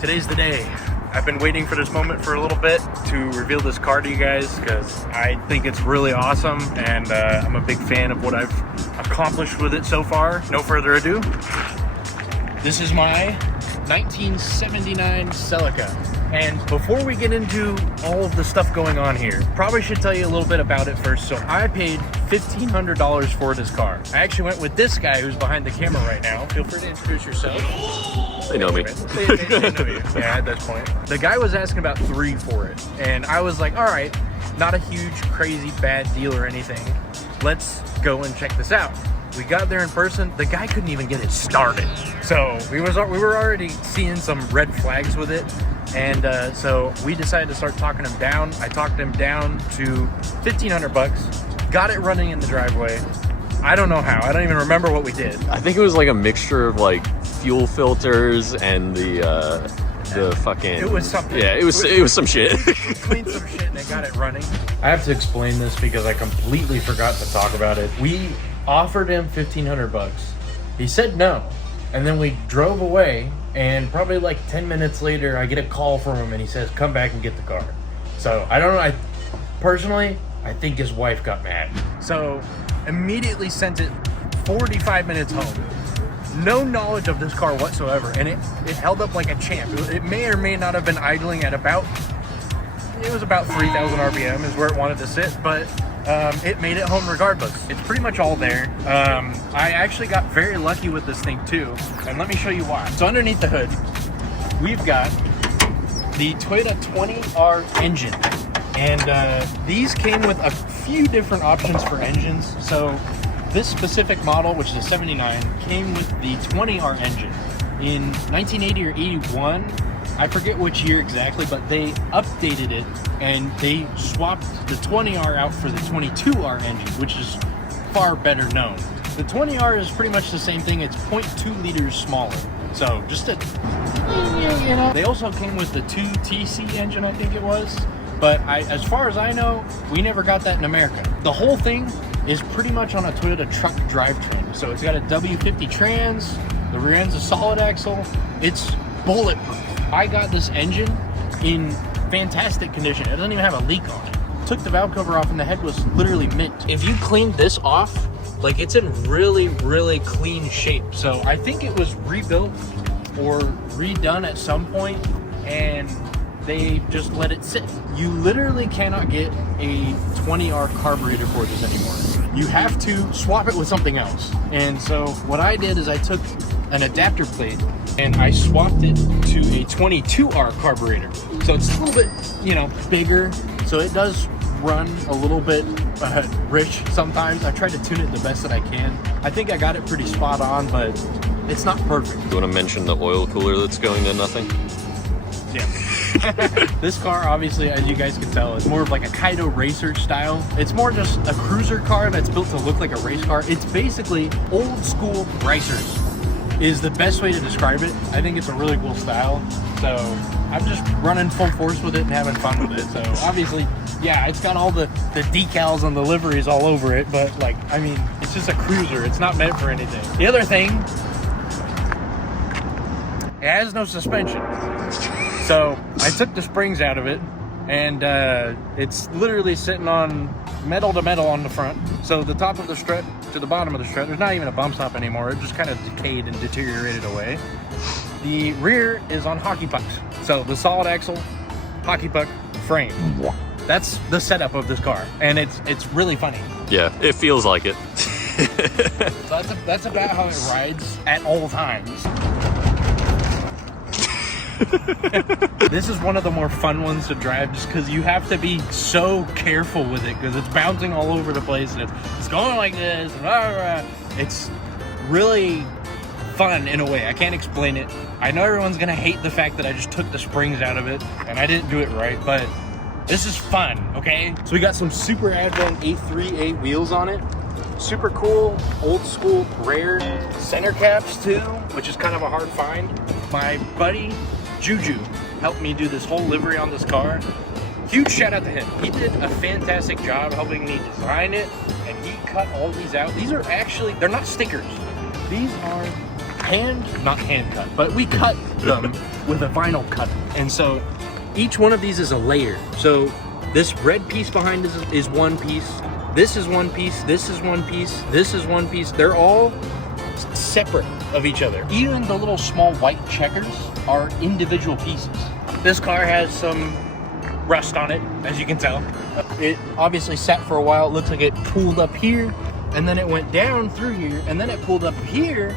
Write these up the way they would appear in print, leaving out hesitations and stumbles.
Today's the day. I've been waiting for this moment for a little bit to reveal this car to you guys because I think it's really awesome and I'm a big fan of what I've accomplished with it so far. No further ado, this is my 1979 Celica. And before we get into all of the stuff going on here, probably should tell you a little bit about it first. So I paid $1,500 for this car. I actually went with this guy who's behind the camera right now. Feel free to introduce yourself. They know me. They know you. Yeah, at this point. The guy was asking about $3,000 for it. And I was like, all right, not a huge, crazy, bad deal or anything. Let's go and check this out. We got there in person. The guy couldn't even get it started. So we were already seeing some red flags with it. And so we decided to start talking him down. I talked him down to $1,500. Got it running in the driveway. I don't know how. I don't even remember what we did. I think it was like a mixture of like fuel filters and the fucking. It was something. Yeah, it was some shit. We cleaned some shit and it got it running. I have to explain this because I completely forgot to talk about it. We offered him $1,500. He said no, and then we drove away. And probably like 10 minutes later, I get a call from him and he says, "Come back and get the car." So I don't know. Personally, I think his wife got mad. So immediately sent it 45 minutes home. No knowledge of this car whatsoever. And it held up like a champ. It may or may not have been idling at about 3,000 RPM is where it wanted to sit. But it made it home regardless. It's pretty much all there. I actually got very lucky with this thing too, and let me show you why. So underneath the hood, we've got the Toyota 20R engine, and these came with a few different options for engines. So this specific model, which is a 79, came with the 20R engine. In 1980 or 81, I forget which year exactly, but they updated it and they swapped the 20R out for the 22R engine, which is far better known. The 20R is pretty much the same thing. It's 0.2 liters smaller. So just you know. They also came with the 2TC engine, I think it was. But as far as I know, we never got that in America. The whole thing is pretty much on a Toyota truck drivetrain. So it's got a W50 trans, the rear end's a solid axle. It's bulletproof. I got this engine in fantastic condition. It doesn't even have a leak on it. Took the valve cover off and the head was literally mint. If you cleaned this off, like it's in really, really clean shape. So I think it was rebuilt or redone at some point and they just let it sit. You literally cannot get a 20R carburetor for this anymore. You have to swap it with something else. And so what I did is I took an adapter plate and I swapped it to a 22R carburetor. So it's a little bit, bigger. So it does run a little bit rich sometimes. I try to tune it the best that I can. I think I got it pretty spot on, but it's not perfect. You want to mention the oil cooler that's going to nothing? Yeah. This car, obviously, as you guys can tell, is more of like a Kaido Racer style. It's more just a cruiser car that's built to look like a race car. It's basically old school racers is the best way to describe it. I think it's a really cool style. So I'm just running full force with it and having fun with it. So obviously, yeah, it's got all the decals and the liveries all over it, but it's just a cruiser. It's not meant for anything. The other thing, it has no suspension. So I took the springs out of it and it's literally sitting on metal to metal on the front. So the top of the strut to the bottom of the strut, there's not even a bump stop anymore. It just kind of decayed and deteriorated away. The rear is on hockey pucks. So the solid axle, hockey puck frame. That's the setup of this car. And it's really funny. Yeah, it feels like it. So that's about how it rides at all times. This is one of the more fun ones to drive just because you have to be so careful with it because it's bouncing all over the place and it's going like this and blah, blah, blah. It's really fun in a way. I can't explain it. I know everyone's gonna hate the fact that I just took the springs out of it and I didn't do it right, but this is fun, okay? So we got some super Advent 838 wheels on it. Super cool, old school, rare center caps too, which is kind of a hard find. My buddy Juju helped me do this whole livery on this car. Huge shout out to him. He did a fantastic job helping me design it, and he cut all these out. These are actually, they're not stickers. These are not hand cut, but we cut them with a vinyl cutter. And so each one of these is a layer. So this red piece behind is one piece. This is one piece. This is one piece. This is one piece. They're all separate of each other. Even the little small white checkers are individual pieces. This car has some rust on it, as you can tell. It obviously sat for a while. It looks like it pooled up here, and then it went down through here, and then it pulled up here,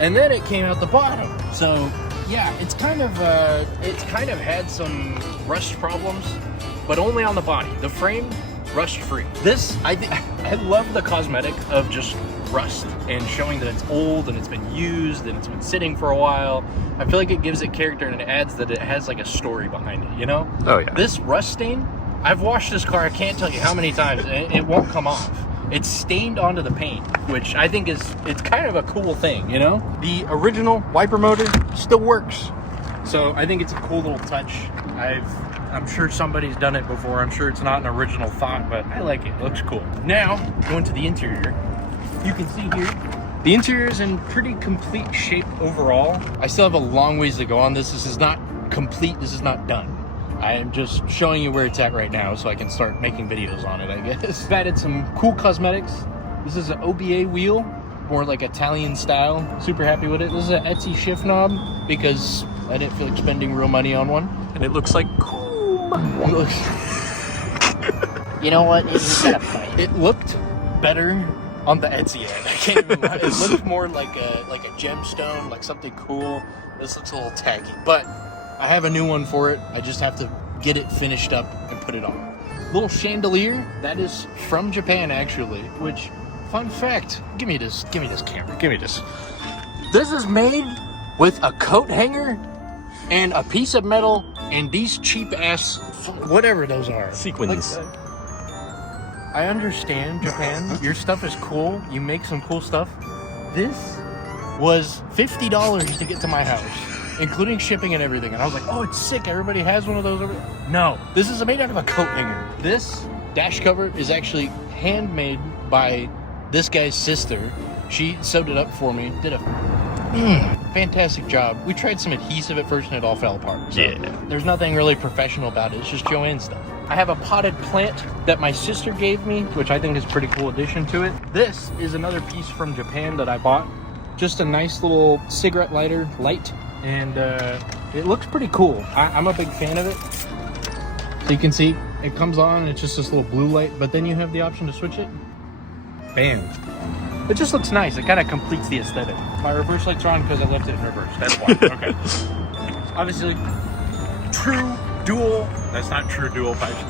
and then it came out the bottom. So yeah, it's kind of had some rust problems, but only on the body. The frame, rust free. This, I love the cosmetic of just rust and showing that it's old and it's been used and it's been sitting for a while. I feel like it gives it character and it adds that it has like a story behind it, you know? Oh yeah. This rust stain, I've washed this car, I can't tell you how many times, and it won't come off. It's stained onto the paint, which I think it's kind of a cool thing, you know? The original wiper motor still works. So I think it's a cool little touch. I'm sure somebody's done it before. I'm sure it's not an original thought, but I like it. It looks cool. Now, going to the interior. You can see here, the interior is in pretty complete shape overall. I still have a long ways to go on this. This is not complete. This is not done. I am just showing you where it's at right now so I can start making videos on it, I guess. I've added some cool cosmetics. This is an OBA wheel, more like Italian style. Super happy with it. This is an Etsy shift knob because I didn't feel like spending real money on one. And it looks like cool. It looks... You know what? It's got a point. It looked better on the Etsy end. I can't even lie. It looked more like a gemstone, like something cool. This looks a little tacky, but I have a new one for it. I just have to get it finished up and put it on. Little chandelier, that is from Japan actually, which, fun fact, give me this camera, give me this. This is made with a coat hanger and a piece of metal and these cheap ass, whatever those are. Sequins. Like, I understand, Japan. Your stuff is cool. You make some cool stuff. This was $50 to get to my house, including shipping and everything. And I was like, oh, it's sick. Everybody has one of those over there. No, this is made out of a coat hanger. This dash cover is actually handmade by this guy's sister. She sewed it up for me, did a fantastic job. We tried some adhesive at first and it all fell apart. So Yeah. There's nothing really professional about it. It's just Joanne stuff. I have a potted plant that my sister gave me, which I think is a pretty cool addition to it. This is another piece from Japan that I bought. Just a nice little cigarette lighter light, and it looks pretty cool. I'm a big fan of it. So you can see, it comes on, and it's just this little blue light, but then you have the option to switch it. Bam. It just looks nice. It kind of completes the aesthetic. My reverse lights are on because I left it in reverse. That's why. Okay. Obviously, true dual. That's not true dual pipes.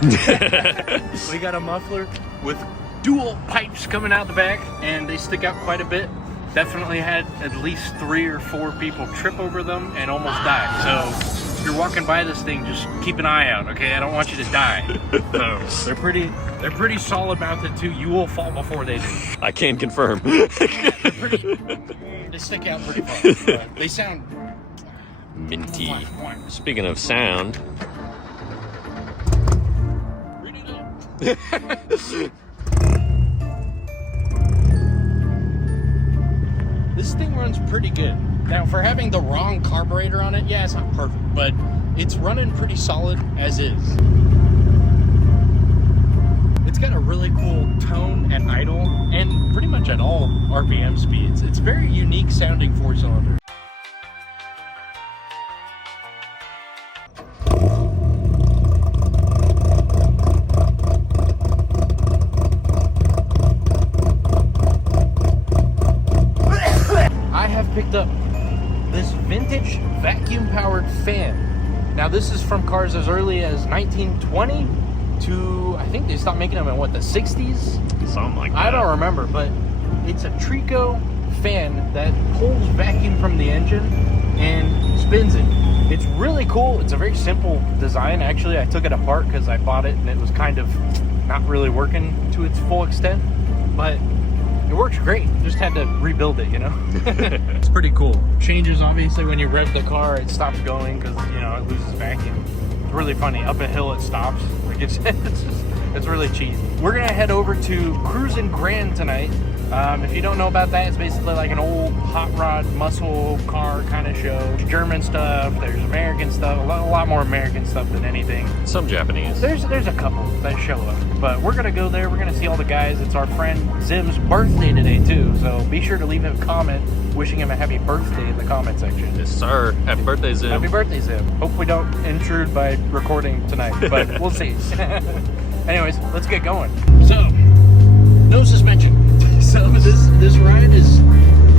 We got a muffler with dual pipes coming out the back, and they stick out quite a bit. Definitely had at least 3 or 4 people trip over them and almost die. So if you're walking by this thing, just keep an eye out, okay? I don't want you to die. So they're pretty solid mounted too. You will fall before they do. I can confirm. They stick out pretty far. They sound Minty. Speaking of sound. This thing runs pretty good. Now, for having the wrong carburetor on it, yeah, it's not perfect, but it's running pretty solid as is. It's got a really cool tone at idle and pretty much at all RPM speeds. It's very unique sounding 4-cylinder. Picked up this vintage vacuum powered fan. Now this is from cars as early as 1920 to, I think they stopped making them in what, the 60s? Something like that. I don't remember, but it's a Trico fan that pulls vacuum from the engine and spins it. It's really cool. It's a very simple design. Actually, I took it apart because I bought it and it was kind of not really working to its full extent, but it works great. Just had to rebuild it, you know? It's pretty cool. Changes, obviously, when you rev the car, it stops going because, you know, it loses vacuum. It's really funny. Up a hill, it stops. Like it's really cheesy. We're going to head over to Cruisin Grand tonight. If you don't know about that, it's basically like an old hot rod muscle car kind of show. There's German stuff, there's American stuff, a lot more American stuff than anything. Some Japanese. There's a couple that show up, but we're gonna go there. We're gonna see all the guys. It's our friend Zim's birthday today too, so be sure to leave him a comment wishing him a happy birthday in the comment section. Yes, sir. Happy birthday, Zim. Happy birthday, Zim. Hope we don't intrude by recording tonight, but we'll see. Anyways, let's get going. So, no suspension. So this ride is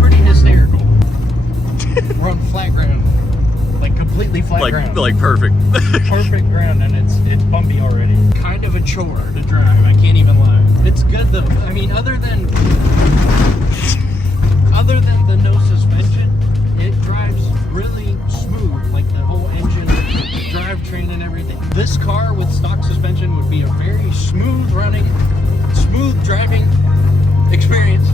pretty hysterical. We're on flat ground, like completely flat ground. Like perfect. Perfect ground, and it's bumpy already. Kind of a chore to drive. I can't even lie. It's good though. I mean, other than the no suspension, it drives really smooth. Like the whole engine, drivetrain, and everything. This car with stock suspension would be a very smooth running, smooth driving experience.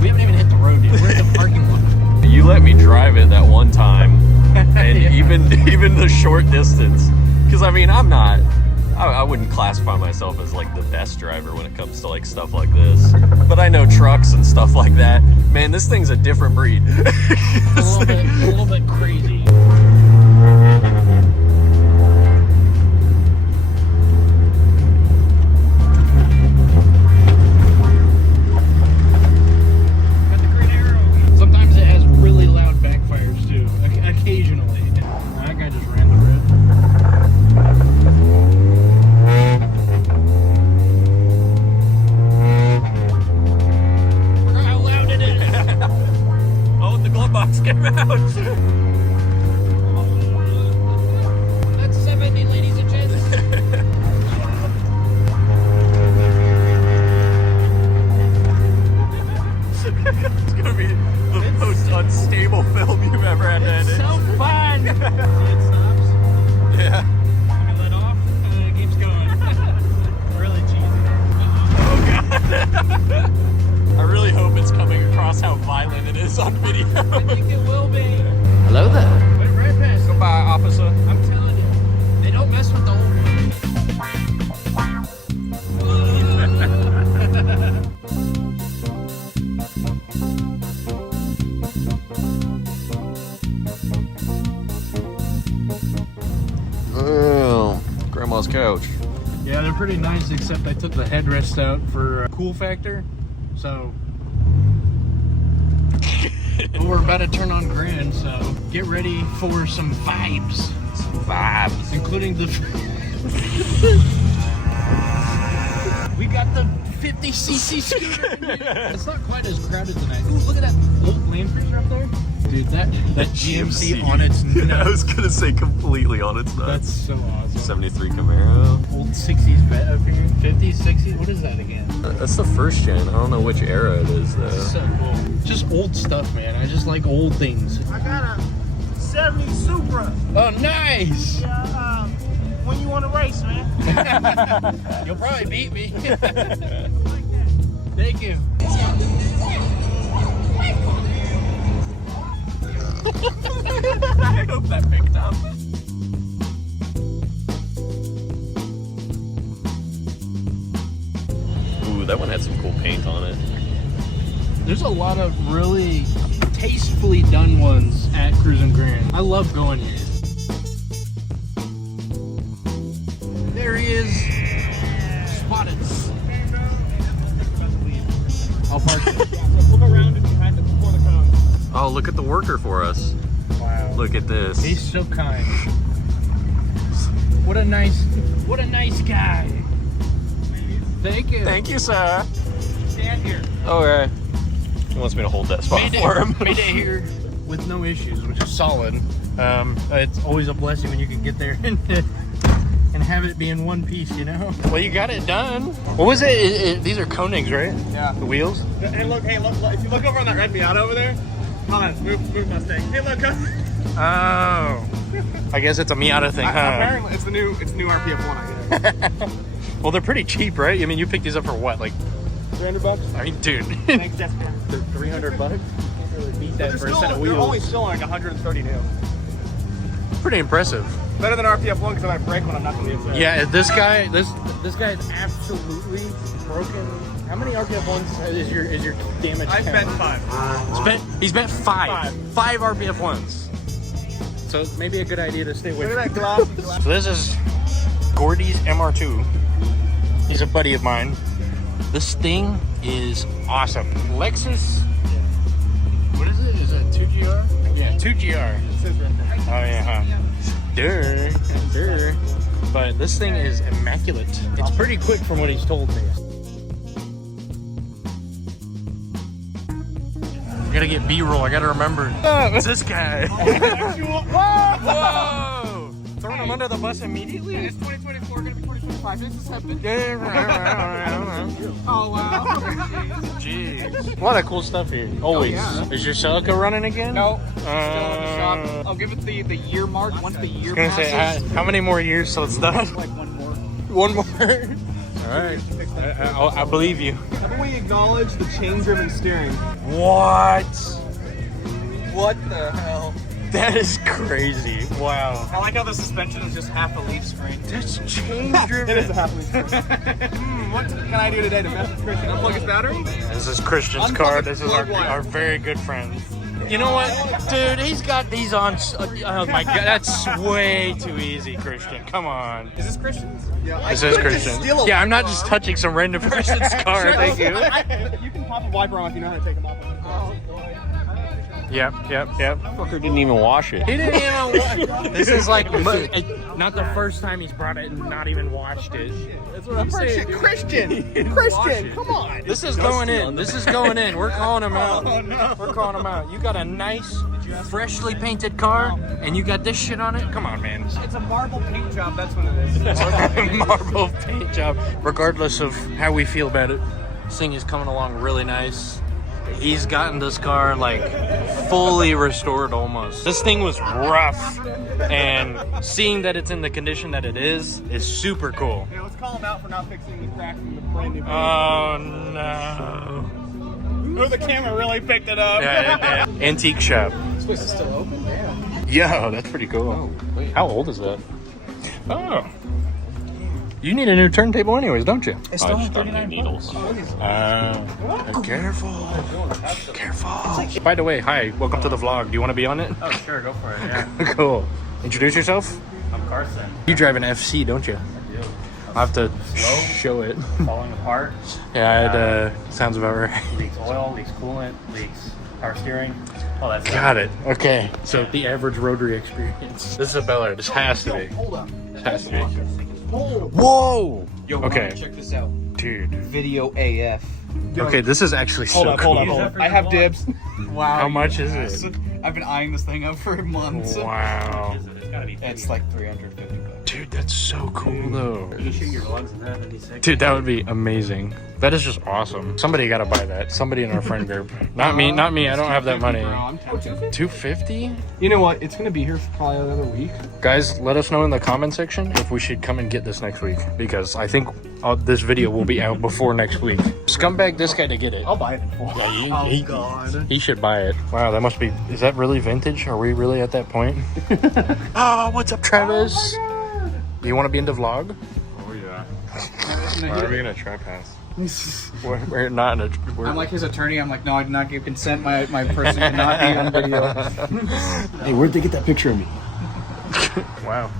We haven't even hit the road yet. We're in the parking lot. You let me drive it that one time, and Yeah. even the short distance. Because I mean, I wouldn't classify myself as like the best driver when it comes to like stuff like this. But I know trucks and stuff like that. Man, this thing's a different breed. a little bit crazy. Sometimes it has really loud backfires too, occasionally. That guy just ran the red. Look how loud it is. Oh, the glove box came out. That's 70, ladies and gents. It's gonna be the most unstable film you've ever had to edit. It's so fun. It stops. Yeah. We let off, and then it keeps going. Really cheesy. Oh god. I really hope it's coming across how violent it is on video. I think it will be. Hello there. Went right past. Goodbye, officer. I'm telling you, they don't mess with the old one. Oh, grandma's couch. Yeah, they're pretty nice, except I took the headrest out for cool factor. So, well, we're about to turn on Grand, so get ready for some vibes. Vibes. Including the... We got the 50cc scooter in here. It's not quite as crowded tonight. Ooh, look at that old Land Cruiser up there. Dude, that GMC on its nuts. I was gonna say completely on its nuts. That's so awesome. 73 Camaro. Old 60s vet up here. 50s, 60s. What is that again? That's the first gen. I don't know which era it is though. So cool. Just old stuff, man. I just like old things. I got a 70 Supra. Oh, nice! Yeah, when you want to race, man. You'll probably beat me. Like that. Thank you. I hope that picked up. Ooh, that one had some cool paint on it. There's a lot of really tastefully done ones at Cruisin Grand. I love going here. There he is. Spotted. I'll park it. Look around it behind it before the cone. Oh, look at the worker for us. Wow. Look at this. He's so kind. What a nice guy. Thank you. Thank you, sir. Stand here. Okay. He wants me to hold that spot for him. Made it here with no issues, which is solid. It's always a blessing when you can get there and have it be in one piece, you know? Well, you got it done. What was it? These are Koenigs, right? Yeah. The wheels? And look, hey, look, if you look over on that red Miata over there, hold on, move Mustang. Hey, look. Oh. I guess it's a Miata thing, huh? Apparently, it's the new RPF1, I guess. Well, they're pretty cheap, right? I mean, you picked these up for what? Like, $300. I mean, dude. Thanks, Jessica. They're $300? Can't really beat that for a set of They're only wheels. still like 130 new. Pretty impressive. Better than RPF1 because I brake when I'm not going to be upset. Yeah, this guy is absolutely broken How many RPF ones is your damage? I've bent 5. He's bent 5. 5. 5 RPF ones. So maybe a good idea to stay away Look from at that glass. So this is Gordy's MR2. He's a buddy of mine. This thing is awesome. Lexus. What is it? Is it 2GR? Yeah, 2GR. Oh yeah. Duh. But this thing is immaculate. It's pretty quick from what he's told me. I gotta get B-roll. I gotta remember. It's this guy. Whoa! Throwing him under the bus immediately? It's 2024, gonna be 2025. This is happening. Yeah. Oh, wow. Jeez. A lot of cool stuff here. Always. yeah. Is your Celica running again? No, still in the shop. I'll give it the year mark. Once the year I was gonna passes. say, how many more years till it's done? Like one more. One more. All right. I believe you. How about we acknowledge the chain-driven steering? What? What the hell? That is crazy. Wow. I like how the suspension is just half a leaf screen. That's change driven. It is a half leaf screen. What can I do today to mess with Christian? Unplug his battery? This is Christian's Unplug car. it, This is plug one. our very good friend. You know what, dude? He's got these on. Oh my god, that's way too easy, Christian. Come on. Is this Christian's? Yeah. This is Christian. Yeah, I'm not just touching some random person's car. Thank you. You can pop a wiper on if you know how to take them off. Yep. Fucker didn't even wash it. He didn't even watch. This is like not the first time he's brought it and not even watched it. That's what I'm saying. Christian, come on. This is going in. This is going in. We're calling him out. Oh, no. We're calling him out. You got a nice, freshly painted car, and you got this shit on it? Come on, man. It's a marble paint job, that's what it is. Marble paint job. Regardless of how we feel about it, this thing is coming along really nice. He's gotten this car like fully restored almost. This thing was rough, and seeing that it's in the condition that it is super cool. You know, let's call him out for not fixing the crack in the brand new paint. Oh no. Oh, the camera really picked it up. Yeah, it did. Antique shop. This place is still open? Damn. Yo, that's pretty cool. How old is that? Oh. You need a new turntable anyways, don't you? It's I still just got 39 needles. Careful. By the way, hi, welcome to the vlog. Do you want to be on it? Oh, sure, go for it, yeah. Cool. Introduce yourself. I'm Carson. You drive an FC, don't you? I do. I'll have to Slow. show it. Falling apart. Yeah, it sounds about right. Leaks oil, leaks coolant, leaks power steering. Oh, that's Got it. Okay. So the average rotary experience. This is a Bel Air. This has to be. Hold up. This has to be. Whoa! Yo, Okay. check this out. Dude. Video AF. Okay, this is actually so cool. Hold up. I have dibs. Wow. How much is it? I've been eyeing this thing up for months. Wow. It's gotta be. It's like 350 bucks. Dude, that's so cool though. You shoot your lugs in that, that'd be sick. Dude, that would be amazing. That is just awesome. Somebody gotta buy that. Somebody in our friend group. Not me. I don't have that money. I'm tempted. 250? You know what? It's gonna be here for probably another week. Guys, let us know in the comment section if we should come and get this next week, because I think this video will be out before next week. Scumbag this guy to get it. I'll buy it in full. Yeah, he should buy it. Wow, that must be. Is that really vintage? Are we really at that point? Oh, what's up, Travis? Do you want to be in the vlog? Oh yeah. Why Why are we gonna trespass? We're not in a. I'm like his attorney. I'm like, no, I did not give consent. My person cannot be on video. Hey, where'd they get that picture of me? Wow,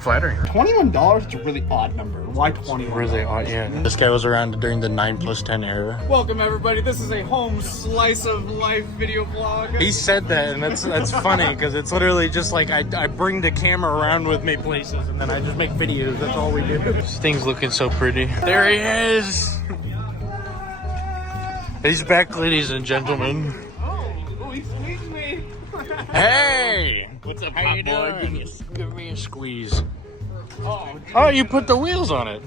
flattering. $21 is a really odd number. Why 21? Really odd, yeah. This guy was around during the 9+10 era. Welcome everybody. This is a home slice of life video vlog. He said that, and that's funny because it's literally just like I bring the camera around with me places, and then I just make videos. That's all we do. This thing's looking so pretty. There he is. He's back, ladies and gentlemen. Oh, he squeezed me. Hey, What's up, how you hot boy? doing? Give me a squeeze. Oh, you put the wheels on it.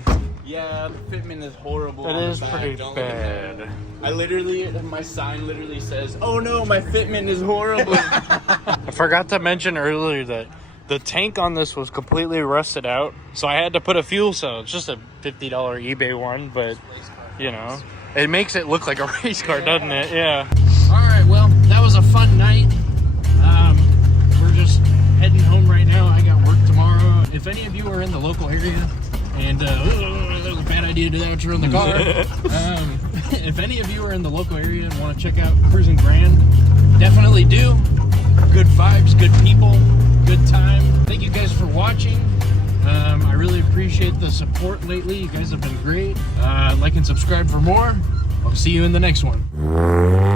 Yeah, the fitment is horrible. It on the is back, pretty don't look at bad. it. I literally, my sign literally says, "Oh no, my fitment is horrible." I forgot to mention earlier that the tank on this was completely rusted out, so I had to put a fuel cell. It's just a $50 eBay one, but you know, it makes it look like a race car, doesn't it? Yeah. All right, well, that was a fun night. We're just heading home right now. I got work tomorrow. If any of you are in the local area, And that was a bad idea to do that in the car. If any of you are in the local area and want to check out Cruisin Grand, definitely do. Good vibes, good people, good time. Thank you guys for watching. I really appreciate the support lately. You guys have been great. Like and subscribe for more. I'll see you in the next one.